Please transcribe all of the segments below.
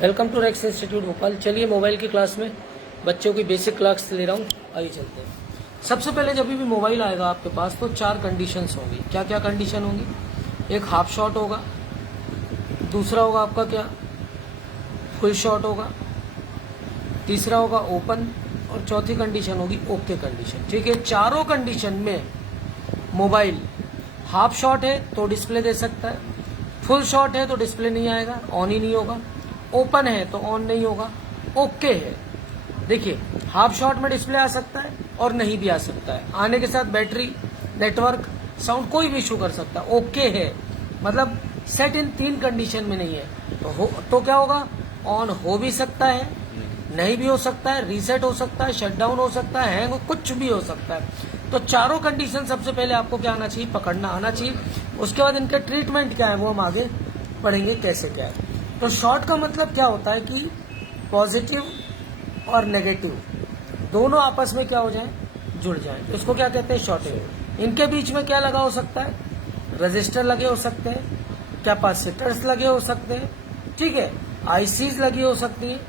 Welcome to Rex institute Bhopal. चलिए mobile की class में बच्चों की बेसिक क्लास ले रहा हूँ, आइए चलते हैं। सबसे पहले जब भी मोबाइल आएगा आपके पास तो 4 कंडीशंस होंगी। क्या क्या कंडीशन होंगी? एक हाफ शॉट होगा, दूसरा होगा आपका क्या फुल शॉट होगा, तीसरा होगा ओपन और चौथी कंडीशन होगी ओके कंडीशन। ठीक है, चारों कंडीशन में मोबाइल हाफ शॉट है तो डिस्प्ले दे सकता है, फुल शॉट है तो डिस्प्ले नहीं आएगा, ऑन ही नहीं होगा, ओपन है तो ऑन नहीं होगा, ओके है। देखिए हाफ शॉट में डिस्प्ले आ सकता है और नहीं भी आ सकता है, आने के साथ बैटरी, नेटवर्क, साउंड कोई भी इशू कर सकता है। ओके है मतलब सेट इन 3 कंडीशन में नहीं है तो क्या होगा? ऑन हो भी सकता है, नहीं भी हो सकता है, रीसेट हो सकता है, शटडाउन हो सकता है, हैंग, कुछ भी हो सकता है। तो चारों कंडीशन सबसे पहले आपको क्या आना चाहिए? पकड़ना आना चाहिए। उसके बाद इनके ट्रीटमेंट क्या है वो हम आगे पढ़ेंगे कैसे क्या है। तो शॉर्ट का मतलब क्या होता है कि पॉजिटिव और नेगेटिव दोनों आपस में क्या हो जाए? जुड़ जाए, तो इसको क्या कहते हैं? शॉर्टिंग। इनके बीच में क्या लगा हो सकता है? रजिस्टर लगे हो सकते हैं, कैपेसिटर्स लगे हो सकते हैं, ठीक है, आईसीज लगी हो सकती है।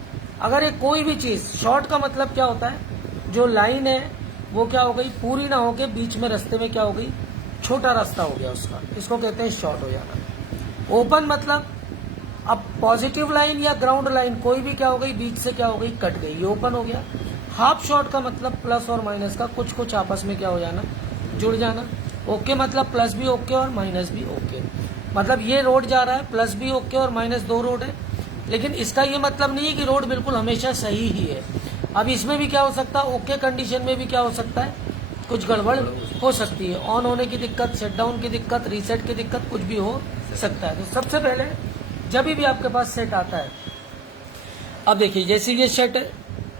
अगर ये कोई भी चीज, शॉर्ट का मतलब क्या होता है? जो लाइन है वो क्या हो गई? पूरी ना होके बीच में रास्ते में क्या हो गई? छोटा रास्ता हो गया उसका, इसको कहते हैं शॉर्ट हो जाना। ओपन मतलब अब पॉजिटिव लाइन या ग्राउंड लाइन कोई भी क्या हो गई? बीच से क्या हो गई? कट गई, ये ओपन हो गया। हाफ शॉर्ट का मतलब प्लस और माइनस का कुछ कुछ आपस में क्या हो जाना? जुड़ जाना। ओके मतलब प्लस भी ओके और माइनस भी ओके, मतलब ये रोड जा रहा है, प्लस भी ओके और माइनस 2 रोड है, लेकिन इसका ये मतलब नहीं है कि रोड बिल्कुल हमेशा सही ही है। अब इसमें भी क्या हो सकता है? ओके कंडीशन में भी क्या हो सकता है? कुछ गड़बड़ हो सकती है, ऑन होने की दिक्कत, शटडाउन की दिक्कत, रीसेट की दिक्कत, कुछ भी हो सकता है। तो सबसे पहले जब भी आपके पास सेट आता है, अब देखिए जैसे ये सेट है,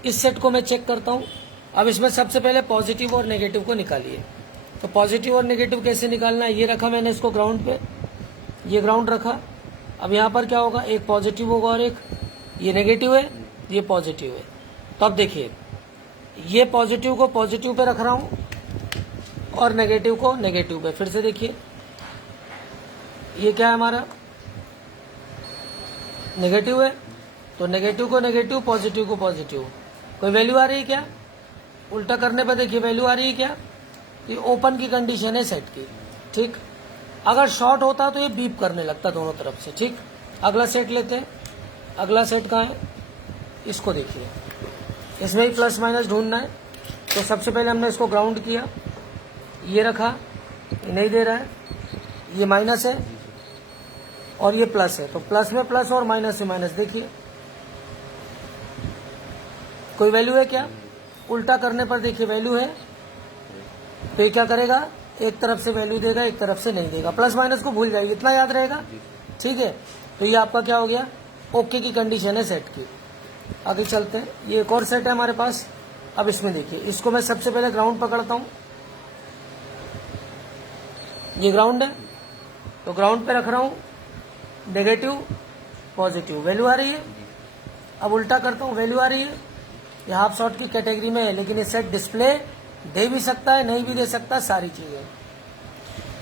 इस सेट को मैं चेक करता हूँ। अब इसमें सबसे पहले पॉजिटिव और नेगेटिव को निकालिए। तो पॉजिटिव और नेगेटिव कैसे निकालना है? ये रखा मैंने इसको ग्राउंड पे, ये ग्राउंड रखा। अब यहाँ पर क्या होगा? एक पॉजिटिव होगा और एक ये नेगेटिव है, ये पॉजिटिव है। तो अब देखिए ये पॉजिटिव को पॉजिटिव पे रख रहा हूँ और नेगेटिव को नेगेटिव पे। फिर से देखिए ये क्या है हमारा? नेगेटिव है, तो नेगेटिव को नेगेटिव, पॉजिटिव को पॉजिटिव। कोई वैल्यू आ रही है क्या? उल्टा करने पर देखिए वैल्यू आ रही है क्या? ये ओपन की कंडीशन है सेट की, ठीक। अगर शॉर्ट होता तो ये बीप करने लगता दोनों तरफ से, ठीक। अगला सेट लेते हैं। अगला सेट कहाँ है? इसको देखिए, इसमें ही प्लस माइनस ढूंढना है। तो सबसे पहले हमने इसको ग्राउंड किया, ये रखा, ये नहीं दे रहा है, ये माइनस है और ये प्लस है, तो प्लस में प्लस और माइनस में माइनस। देखिए कोई वैल्यू है क्या? उल्टा करने पर देखिए वैल्यू है, तो ये क्या करेगा? एक तरफ से वैल्यू देगा, एक तरफ से नहीं देगा। प्लस माइनस को भूल जाइए, इतना याद रहेगा, ठीक है। तो ये आपका क्या हो गया? ओके की कंडीशन है सेट की। आगे चलते हैं, ये एक और सेट है हमारे पास। अब इसमें देखिए, इसको मैं सबसे पहले ग्राउंड पकड़ता हूं, ये ग्राउंड है, तो ग्राउंड पे रख रहा हूं, नेगेटिव पॉजिटिव, वैल्यू आ रही है। अब उल्टा करता हूं, वैल्यू आ रही है। ये हाफ शॉर्ट की कैटेगरी में है, लेकिन ये सेट डिस्प्ले दे भी सकता है, नहीं भी दे सकता, सारी चीजें।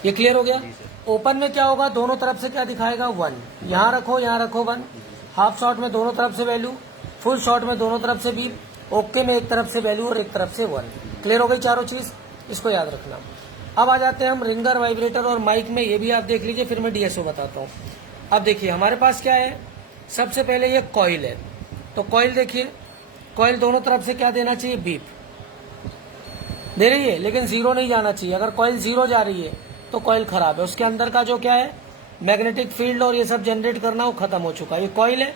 ये क्लियर हो गया? ओपन में क्या होगा? दोनों तरफ से क्या दिखाएगा? 1। यहाँ रखो, यहाँ रखो 1। हाफ शॉट में दोनों तरफ से वैल्यू, फुल शॉट में दोनों तरफ से बी, ओके में एक तरफ से वैल्यू और एक तरफ से 1। क्लियर हो गई चारों चीज? इसको याद रखना। अब आ जाते हैं हम रिंगर, वाइब्रेटर और माइक में। ये भी आप देख लीजिए, फिर मैं डीएसओ बताता हूँ। अब देखिए हमारे पास क्या है? सबसे पहले ये कॉइल है, तो कॉइल देखिए, कॉइल दोनों तरफ से क्या देना चाहिए? बीप दे रही है, लेकिन जीरो नहीं जाना चाहिए। अगर कॉइल जीरो जा रही है तो कॉइल खराब है, उसके अंदर का जो क्या है मैग्नेटिक फील्ड और ये सब जनरेट करना वो खत्म हो चुका है। ये कॉइल है।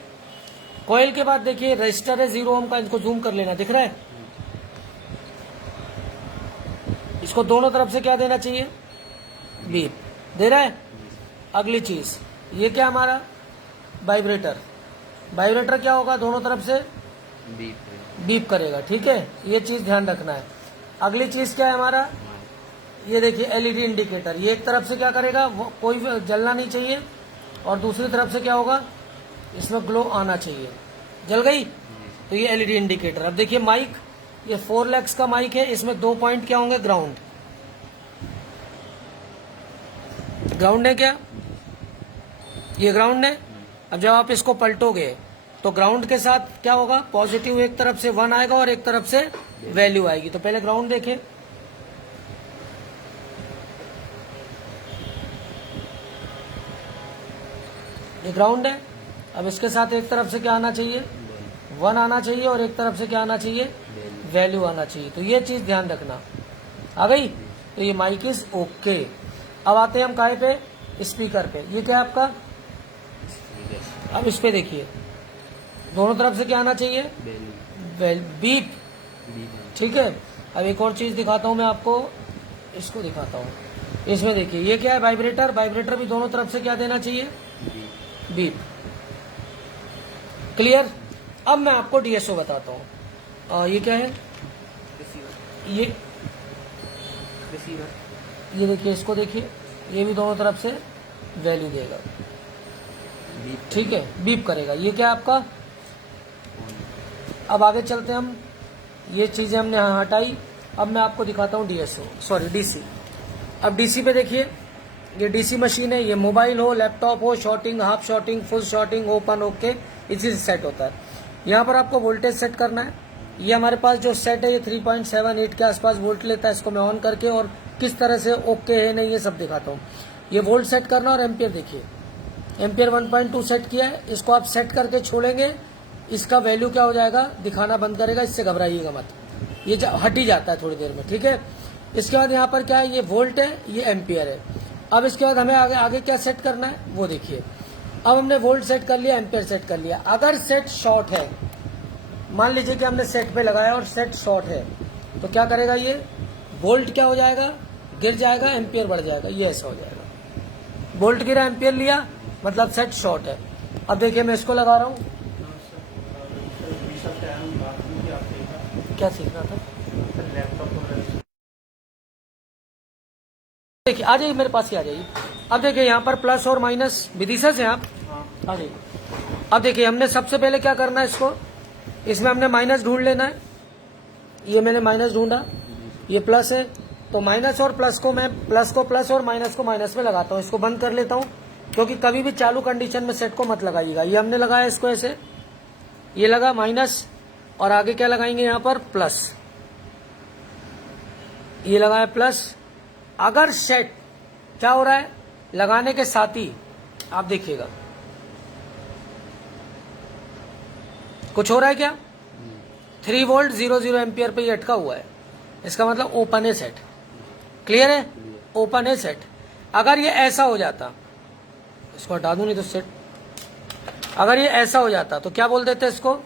कॉइल के बाद देखिए रजिस्टर है 0 ओम का, इसको जूम कर लेना, दिख रहा है? इसको दोनों तरफ से क्या देना चाहिए? बीप दे रहा है। अगली चीज ये क्या हमारा? वाइब्रेटर। वाइब्रेटर क्या होगा? दोनों तरफ से बीप करेगा, ठीक है, ये चीज ध्यान रखना है। अगली चीज क्या है हमारा? ये देखिए एलईडी इंडिकेटर, ये एक तरफ से क्या करेगा? वो कोई जलना नहीं चाहिए, और दूसरी तरफ से क्या होगा? इसमें ग्लो आना चाहिए। जल गई? तो ये एलईडी इंडिकेटर। अब देखिए माइक, ये 4 लेग्स का माइक है, इसमें 2 पॉइंट क्या होंगे? ग्राउंड। ग्राउंड है क्या? ये ग्राउंड है। अब जब आप इसको पलटोगे तो ग्राउंड के साथ क्या होगा, पॉजिटिव एक तरफ से 1 आएगा और एक तरफ से वैल्यू आएगी। तो पहले ग्राउंड देखें, ये ग्राउंड है। अब इसके साथ एक तरफ से क्या आना चाहिए, 1 आना चाहिए और एक तरफ से क्या आना चाहिए, वैल्यू आना चाहिए। तो ये चीज ध्यान रखना, आ गई। तो ये माइक इज ओके। अब आते हैं हम काहे पे, स्पीकर पे। ये क्या है आपका, अब इस पे देखिए, दोनों तरफ से क्या आना चाहिए, बीप, ठीक है। अब एक और चीज दिखाता हूं मैं आपको, इसको दिखाता हूं। इसमें देखिए ये क्या है, वाइब्रेटर। वाइब्रेटर भी दोनों तरफ से क्या देना चाहिए, बीप। क्लियर। अब मैं आपको डीएसओ बताता हूँ। ये क्या है, ये देखिए, इसको देखिए, ये भी दोनों तरफ से वैल्यू देगा, ठीक है, बीप करेगा। ये क्या है आपका। अब आगे चलते हैं हम, ये चीजें हमने हटाई। अब मैं आपको दिखाता हूँ डीएसओ, सॉरी डीसी। अब डीसी पे देखिए, ये डीसी मशीन है, ये मोबाइल हो, लैपटॉप हो, shorting, half shorting, full shorting, open, okay, इसी से सेट होता है। यहाँ पर आपको वोल्टेज सेट करना है। ये हमारे पास जो सेट है ये 3.78 के आसपास वोल्ट लेता है। इसको मैं ऑन करके और किस तरह से ओके है नहीं ये सब दिखाता हूँ। ये वोल्ट सेट करना और एम्पियर देखिए, एम्पियर 1.2 सेट किया है। इसको आप सेट करके छोड़ेंगे, इसका वैल्यू क्या हो जाएगा, दिखाना बंद करेगा। इससे घबराइएगा मत, ये हट ही जाता है थोड़ी देर में, ठीक है। इसके बाद यहाँ पर क्या है, ये वोल्ट है, ये एम्पियर है। अब इसके बाद हमें आगे क्या सेट करना है वो देखिए। अब हमने वोल्ट सेट कर लिया, एम्पियर सेट कर लिया। अगर सेट शॉर्ट है, मान लीजिए कि हमने सेट पे लगाया और सेट शॉर्ट है, तो क्या करेगा, ये वोल्ट क्या हो जाएगा, गिर जाएगा, एम्पियर बढ़ जाएगा, ये ऐसा हो जाएगा। वोल्ट गिरा, एम्पियर लिया, मतलब सेट शॉर्ट है। अब देखिए मैं इसको लगा रहा हूँ, क्या सीख रहा था, देखिए आ जाइए मेरे पास ही आ जाइए। अब देखिए यहाँ पर प्लस और माइनस, विदिशा से आप आ जाइए। अब देखिए हमने सबसे पहले क्या करना है, इसको, इसमें हमने माइनस ढूंढ लेना है। ये मैंने माइनस ढूंढा, ये प्लस है, तो माइनस और प्लस को मैं प्लस को प्लस और माइनस को माइनस में लगाता हूँ। इसको बंद कर लेता हूँ, क्योंकि कभी भी चालू कंडीशन में सेट को मत लगाइएगा। ये हमने लगाया इसको ऐसे, ये लगा माइनस और आगे क्या लगाएंगे यहाँ पर प्लस, ये लगाया प्लस। अगर सेट क्या हो रहा है, लगाने के साथ ही आप देखिएगा कुछ हो रहा है क्या, 3 वोल्ट 00 एम्पियर पे ये अटका हुआ है। इसका मतलब ओपन है सेट, क्लियर है, ओपन है सेट। अगर ये ऐसा हो जाता, इसको हटा दूं नहीं तो सेट, अगर ये ऐसा हो जाता तो क्या बोल देते, इसको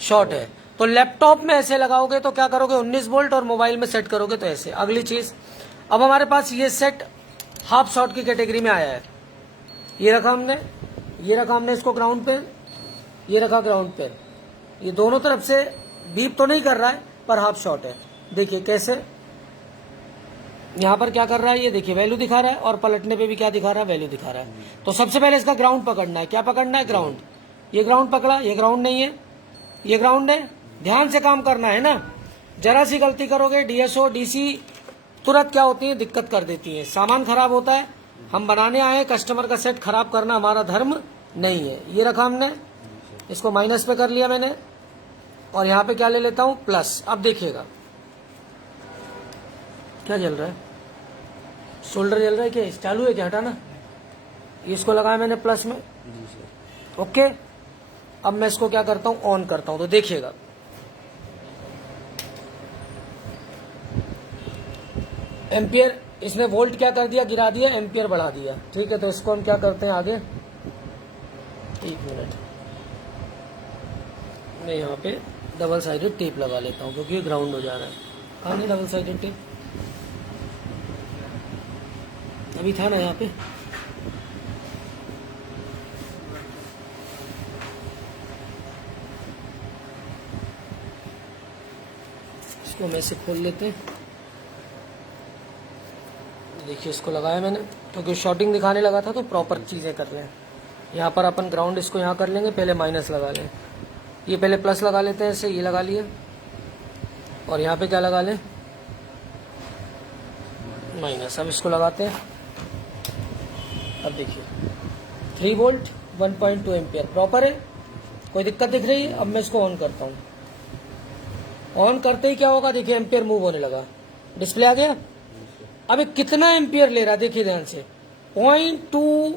शॉर्ट है। तो लैपटॉप में ऐसे लगाओगे तो क्या करोगे, 19 वोल्ट, और मोबाइल में सेट करोगे तो ऐसे। अगली चीज, अब हमारे पास ये सेट हाफ शॉर्ट की कैटेगरी में आया है। ये रखा हमने इसको ग्राउंड पे, ये रखा ग्राउंड पे। ये दोनों तरफ से बीप तो नहीं कर रहा है, पर हाफ शॉर्ट है। देखिए कैसे, यहाँ पर क्या कर रहा है, ये देखिए वैल्यू दिखा रहा है, और पलटने पे भी क्या दिखा रहा है, वैल्यू दिखा रहा है। तो सबसे पहले इसका ग्राउंड पकड़ना है। क्या पकड़ना है, ग्राउंड। ये ग्राउंड पकड़ा, ये ग्राउंड नहीं है, ये ग्राउंड है। ध्यान से काम करना है ना, जरा सी गलती करोगे, डीएसओ डीसी तुरंत क्या होती है, दिक्कत कर देती है, सामान खराब होता है। हम बनाने आए, कस्टमर का सेट खराब करना हमारा धर्म नहीं है। ये रखा हमने, इसको माइनस पे कर लिया मैंने, और यहाँ पे क्या ले लेता हूँ, प्लस। अब देखिएगा क्या जल रहा है, शोल्डर जल रहा है क्या, चालू है क्या, हटाना। इसको लगाया मैंने प्लस में, ओके। अब मैं इसको क्या करता हूँ, ऑन करता हूँ, तो देखिएगा एम्पियर, इसने वोल्ट क्या कर दिया, गिरा दिया, एम्पियर बढ़ा दिया, ठीक है। तो इसको हम क्या करते हैं आगे, 1 मिनट, मैं यहाँ पे डबल साइडेड टेप लगा लेता हूँ, क्योंकि ये ग्राउंड हो जा रहा है। हाँ नहीं, डबल साइडेड टेप अभी था ना यहाँ पे, इसको हम ऐसे खोल लेते हैं। देखिए इसको लगाया मैंने, क्योंकि शॉर्टिंग दिखाने लगा था, तो प्रॉपर चीज़ें कर लें। यहाँ पर अपन ग्राउंड इसको यहाँ कर लेंगे, पहले माइनस लगा लें, ये पहले प्लस लगा लेते हैं ऐसे, ये लगा लिए, और यहाँ पे क्या लगा लें, माइनस। अब इसको लगाते हैं। अब देखिए 3 वोल्ट 1.2 एम्पियर प्रॉपर है। कोई दिक्कत दिख रही है? अब मैं इसको ऑन करता हूँ। ऑन करते ही क्या होगा, देखिए एम्पियर मूव होने लगा, डिस्प्ले आ गया। अब ये कितना एम्पियर ले रहा है देखिए ध्यान से, 0.2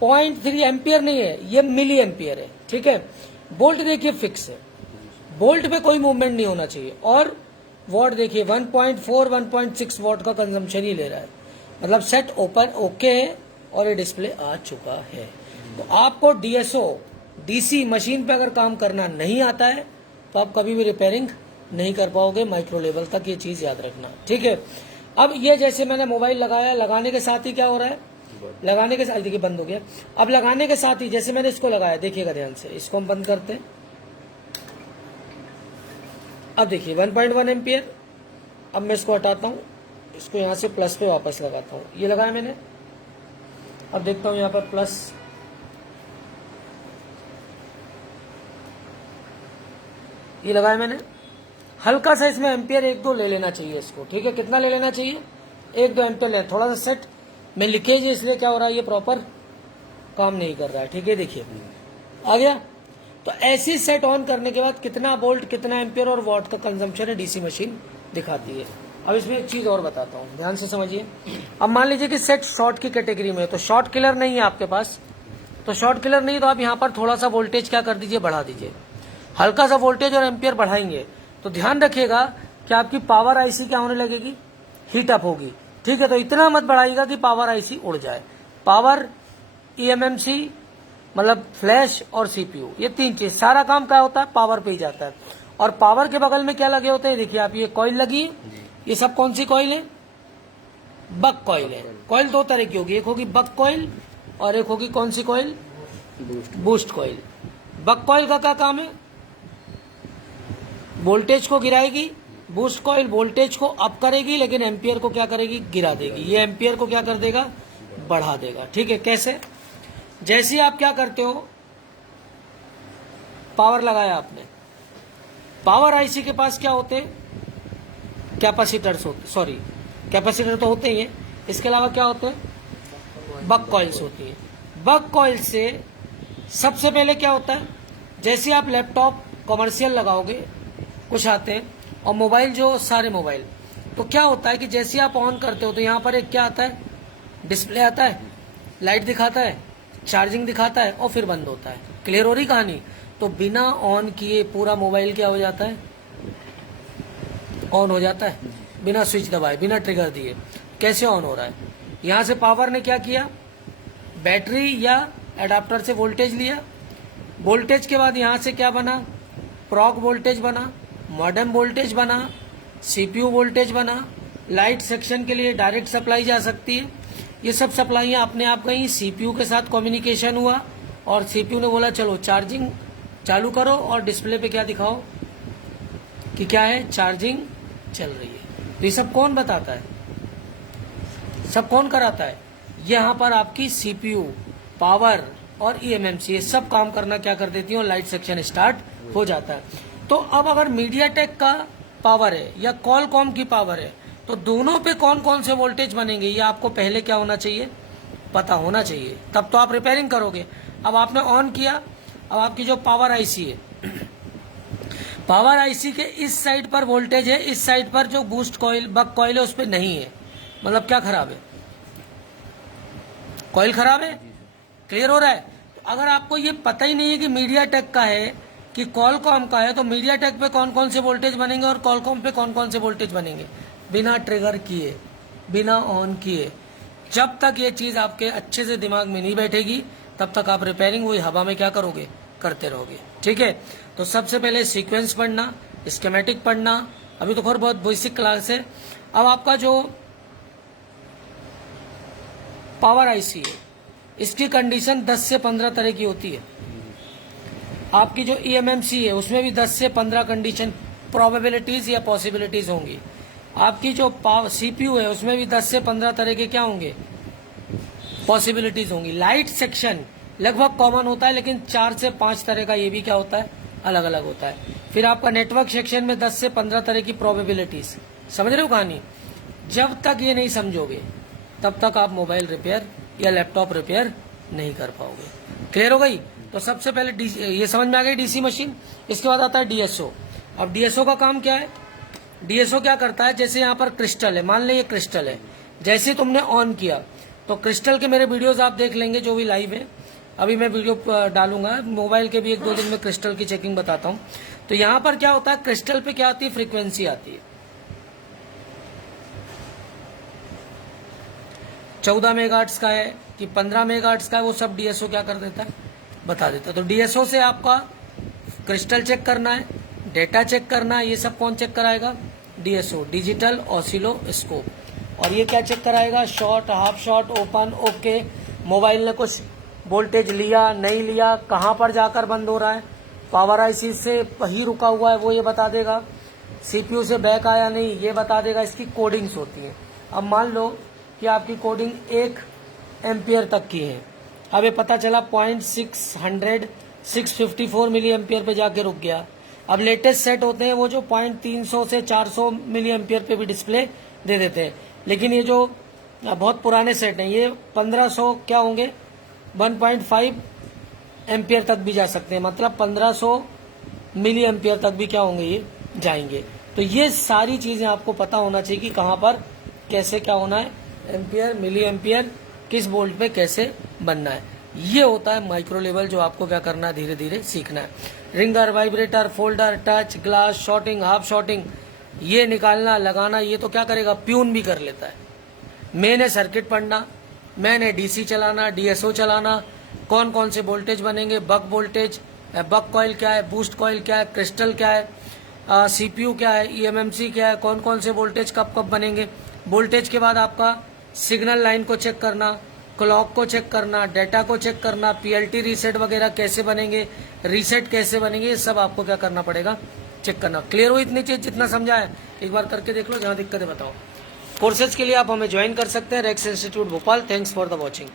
0.3 एम्पियर नहीं है, ये मिली एम्पियर है, ठीक है। वोल्ट देखिए फिक्स है, वोल्ट पे कोई मूवमेंट नहीं होना चाहिए। और वॉट देखिए 1.4 1.6 वॉट का कंजम्पशन ही ले रहा है, मतलब सेट ओपन ओके है और ये डिस्प्ले आ चुका है। तो आपको डीएसओ डीसी मशीन पे अगर काम करना नहीं आता है तो आप कभी भी रिपेयरिंग नहीं कर पाओगे माइक्रो लेवल तक, ये चीज याद रखना, ठीक है। अब ये जैसे मैंने मोबाइल लगाया, लगाने के साथ ही क्या हो रहा है, लगाने के साथ देखिए बंद हो गया। अब लगाने के साथ ही जैसे मैंने इसको लगाया, देखिएगा ध्यान से, इसको हम बंद करते हैं। अब देखिए 1.1 एम्पियर। अब मैं इसको हटाता हूँ, इसको यहाँ से प्लस पे वापस लगाता हूँ, ये लगाया मैंने। अब देखता हूँ यहाँ पर प्लस, ये लगाया मैंने। हल्का सा इसमें एम्पियर 1-2 ले लेना चाहिए इसको, ठीक है। कितना ले लेना चाहिए, 1-2 एम्पियर ले, थोड़ा सा सेट में लीकेज है इसलिए क्या हो रहा है, ये प्रॉपर काम नहीं कर रहा है, ठीक है। देखिए आ गया। तो ऐसी सेट ऑन करने के बाद कितना वोल्ट कितना एम्पियर और वॉट का कंजम्पशन है डीसी मशीन दिखाती है। अब इसमें एक चीज और बताता हूँ, ध्यान से समझिए। अब मान लीजिए कि सेट शॉर्ट की कैटेगरी में है, तो शॉर्ट किलर नहीं है आपके पास, तो शॉर्ट किलर नहीं, तो आप यहाँ पर थोड़ा सा वोल्टेज क्या कर दीजिए, बढ़ा दीजिए। हल्का सा वोल्टेज और एम्पियर बढ़ाएंगे तो ध्यान रखिएगा कि आपकी पावर आईसी क्या होने लगेगी, हीट अप होगी, ठीक है। तो इतना मत बढ़ाइएगा कि पावर आईसी उड़ जाए। पावर, ईएमएमसी मतलब फ्लैश और सीपीयू, ये तीन चीज, सारा काम क्या होता है, पावर पे ही जाता है। और पावर के बगल में क्या लगे होते हैं, देखिए आप, ये कॉइल लगी है, ये सब कौन सी कॉइल है, बक कॉइल है। कॉइल 2 तरह की होगी, एक होगी बक कॉइल और एक होगी कौन सी कॉइल, बूस्ट कॉइल। बक कॉइल का क्या काम है, वोल्टेज को गिराएगी, बूस्ट कॉइल वोल्टेज को अप करेगी लेकिन एम्पियर को क्या करेगी, गिरा देगी। ये एम्पियर को क्या कर देगा, बढ़ा देगा, ठीक है। कैसे, जैसे ही आप क्या करते हो, पावर लगाया आपने, पावर आईसी के पास क्या होते हैं, कैपेसिटर्स होते, सॉरी कैपेसिटर तो होते ही हैं, इसके अलावा क्या होते हैं, बक कॉइल्स होती है। बक कॉइल से सबसे पहले क्या होता है, जैसे आप लैपटॉप कमर्शियल लगाओगे, कुछ आते हैं, और मोबाइल जो सारे मोबाइल, तो क्या होता है कि जैसे आप ऑन करते हो तो यहाँ पर एक क्या आता है, डिस्प्ले आता है, लाइट दिखाता है, चार्जिंग दिखाता है और फिर बंद होता है। क्लियर हो रही कहानी। तो बिना ऑन किए पूरा मोबाइल क्या हो जाता है, ऑन हो जाता है, बिना स्विच दबाए, बिना ट्रिगर दिए। कैसे ऑन हो रहा है, यहाँ से पावर ने क्या किया, बैटरी या एडाप्टर से वोल्टेज लिया, वोल्टेज के बाद यहाँ से क्या बना, प्रॉक वोल्टेज बना, मॉडेम वोल्टेज बना, सीपीयू वोल्टेज बना, लाइट सेक्शन के लिए डायरेक्ट सप्लाई जा सकती है। ये सब सप्लाइयाँ अपने आप गई, सीपीयू के साथ कम्युनिकेशन हुआ और सीपीयू ने बोला चलो चार्जिंग चालू करो और डिस्प्ले पे क्या दिखाओ कि क्या है, चार्जिंग चल रही है। तो ये सब कौन बताता है, सब कौन कराता है, यहाँ पर आपकी सीपीयू, पावर और ईएमएमसी, ये सब काम करना क्या कर देती है और लाइट सेक्शन स्टार्ट हो जाता है। तो अब अगर मीडियाटेक का पावर है या कॉलकॉम की पावर है तो दोनों पे कौन कौन से वोल्टेज बनेंगे ये आपको पहले क्या होना चाहिए, पता होना चाहिए, तब तो आप रिपेयरिंग करोगे। अब आपने ऑन किया, अब आपकी जो पावर आईसी है, पावर आईसी के इस साइड पर वोल्टेज है, इस साइड पर जो बूस्ट कॉइल बक कॉइल है उस पर नहीं है, मतलब क्या खराब है, कॉइल खराब है। क्लियर हो रहा है। अगर आपको ये पता ही नहीं है कि मीडियाटेक का है कि कॉलकॉम का है, तो मीडियाटेक पे कौन कौन से वोल्टेज बनेंगे और कॉलकॉम पे कौन कौन से वोल्टेज बनेंगे, बिना ट्रिगर किए, बिना ऑन किए। जब तक ये चीज आपके अच्छे से दिमाग में नहीं बैठेगी तब तक आप रिपेयरिंग वही हवा में क्या करोगे, करते रहोगे, ठीक है। तो सबसे पहले सीक्वेंस पढ़ना, स्कीमेटिक पढ़ना, अभी तो खैर बहुत बेसिक क्लास है। अब आपका जो पावर आईसी है इसकी कंडीशन 10 से 15 तरह की होती है। आपकी जो ईएमएमसी है उसमें भी 10 से 15 कंडीशन प्रोबेबिलिटीज या पॉसिबिलिटीज होंगी। आपकी जो सीपीयू है उसमें भी 10 से 15 तरह के क्या होंगे, पॉसिबिलिटीज होंगी। लाइट सेक्शन लगभग कॉमन होता है लेकिन 4 से 5 तरह का ये भी क्या होता है, अलग अलग होता है। फिर आपका नेटवर्क सेक्शन में 10 से 15 तरह की प्रोबेबिलिटीज। समझ रहे हो कहानी। जब तक ये नहीं समझोगे तब तक आप मोबाइल रिपेयर या लैपटॉप रिपेयर नहीं कर पाओगे। क्लियर हो गई। तो सबसे पहले ये समझ में आ गई डीसी मशीन। इसके बाद आता है डीएसओ। अब डीएसओ का काम क्या है? डीएसओ क्या करता है, जैसे यहाँ पर क्रिस्टल है, मान लें ये क्रिस्टल है, जैसे तुमने ऑन किया तो क्रिस्टल के मेरे वीडियोस आप देख लेंगे जो भी लाइव है, अभी मैं वीडियो डालूंगा मोबाइल के भी 1-2 दिन में क्रिस्टल की चेकिंग बताता हूँ। तो यहाँ पर क्या होता है, क्रिस्टल पे क्या आती है, फ्रीक्वेंसी आती है 14 मेगाहर्ट्ज का है कि 15 मेगाहर्ट्ज का है, वो सब डीएसओ क्या कर देता है, बता देता है। तो डीएसओ से आपका क्रिस्टल चेक करना है, डेटा चेक करना है, ये सब कौन चेक कराएगा, डीएसओ, डिजिटल ऑसिलोस्कोप। और ये क्या चेक कराएगा, short, half short, open, okay, mobile ने कुछ वोल्टेज लिया नहीं लिया, कहाँ पर जाकर बंद हो रहा है, पावर आईसी से ही रुका हुआ है वो ये बता देगा, सीपीयू से बैक आया नहीं ये बता देगा। इसकी कोडिंग्स होती हैं। अब मान लो कि आपकी कोडिंग 1 एम्पियर तक की है, अब ये पता चला 654 मिली एम्पियर पे जाके रुक गया। अब लेटेस्ट सेट होते हैं वो जो 300 से 400 मिली एम्पियर पे भी डिस्प्ले दे देते हैं, लेकिन ये जो बहुत पुराने सेट हैं ये 1500 क्या होंगे, 1.5 एम्पियर तक भी जा सकते हैं, मतलब 1500 मिली एम्पियर तक भी क्या होंगे, ये जाएंगे। तो ये सारी चीजें आपको पता होना चाहिए कि कहाँ पर कैसे क्या होना है, एम्पियर, मिली एम्पियर, किस वोल्ट पे कैसे बनना है। ये होता है माइक्रो लेवल जो आपको क्या करना है, धीरे धीरे सीखना है। Ringer, vibrator, folder, touch, glass, shorting, half shorting, ये निकालना लगाना, ये तो क्या करेगा, प्यून भी कर लेता है। मेन है सर्किट पढ़ना, मेन है डीसी चलाना, डीएसओ चलाना, कौन कौन से वोल्टेज बनेंगे, बक वोल्टेज, बक कॉइल क्या है, बूस्ट कॉइल क्या है, क्रिस्टल क्या है, सीपीयू क्या है, ईएमएमसी क्या है, कौन कौन से वोल्टेज कब कब बनेंगे। वोल्टेज के बाद आपका सिग्नल लाइन को चेक करना, क्लॉक को चेक करना, डेटा को चेक करना, पीएलटी रीसेट वगैरह कैसे बनेंगे, रीसेट कैसे बनेंगे, ये सब आपको क्या करना पड़ेगा, चेक करना। क्लियर हो इतनी चीज, जितना समझा है एक बार करके देख लो, जहाँ दिक्कत है बताओ। कोर्सेज के लिए आप हमें ज्वाइन कर सकते हैं, Rex institute Bhopal. Thanks for the watching.